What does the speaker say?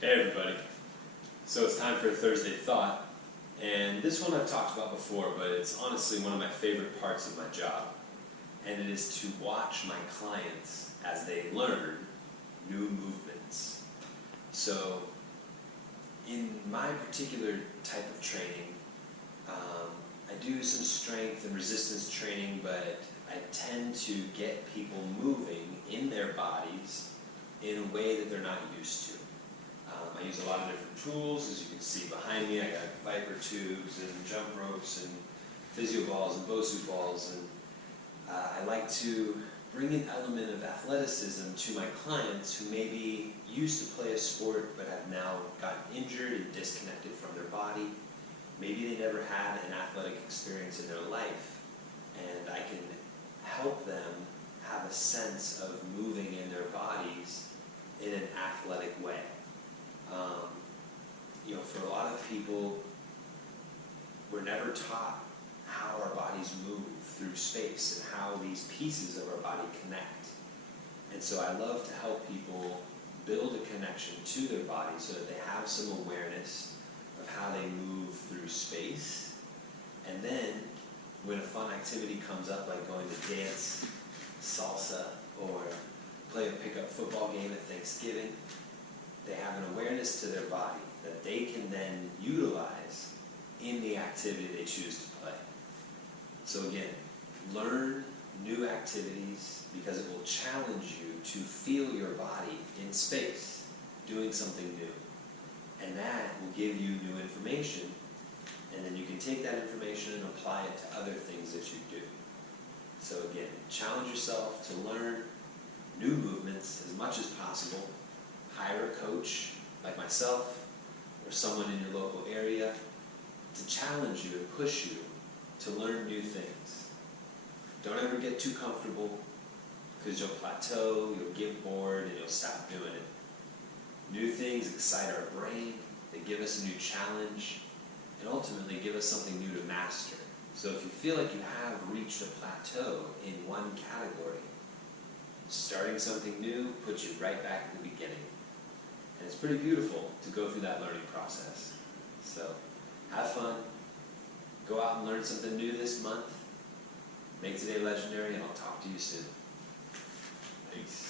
Hey everybody. So it's time for a Thursday Thought, and this one I've talked about before, but it's honestly one of my favorite parts of my job, and it is to watch my clients as they learn new movements. So in my particular type of training, I do some strength and resistance training, but I tend to get people moving in their bodies in a way that they're not used to. I use a lot of different tools. As you can see behind me, I got Viper tubes and jump ropes and physio balls and Bosu balls, and I like to bring an element of athleticism to my clients who maybe used to play a sport but have now gotten injured and disconnected from their body. Maybe they never had an athletic experience in their life, and I can help them have a sense of moving in their bodies in an athletic way. For a lot of people, we're never taught how our bodies move through space and how these pieces of our body connect. And so I love to help people build a connection to their body so that they have some awareness of how they move through space. And then when a fun activity comes up, like going to dance, salsa, or play a pickup football game at Thanksgiving, they have an awareness to their body that they can then utilize in the activity they choose to play. So again, learn new activities because it will challenge you to feel your body in space, doing something new. And that will give you new information, and then you can take that information and apply it to other things that you do. So again, challenge yourself to learn new movements as much as possible. Hire a coach like myself or someone in your local area to challenge you and push you to learn new things. Don't ever get too comfortable, because you'll plateau, you'll get bored, and you'll stop doing it. New things excite our brain, they give us a new challenge, and ultimately give us something new to master. So if you feel like you have reached a plateau in one category, starting something new puts you right back at the beginning. And it's pretty beautiful to go through that learning process. So have fun, go out and learn something new this month, make today legendary, and I'll talk to you soon. Peace.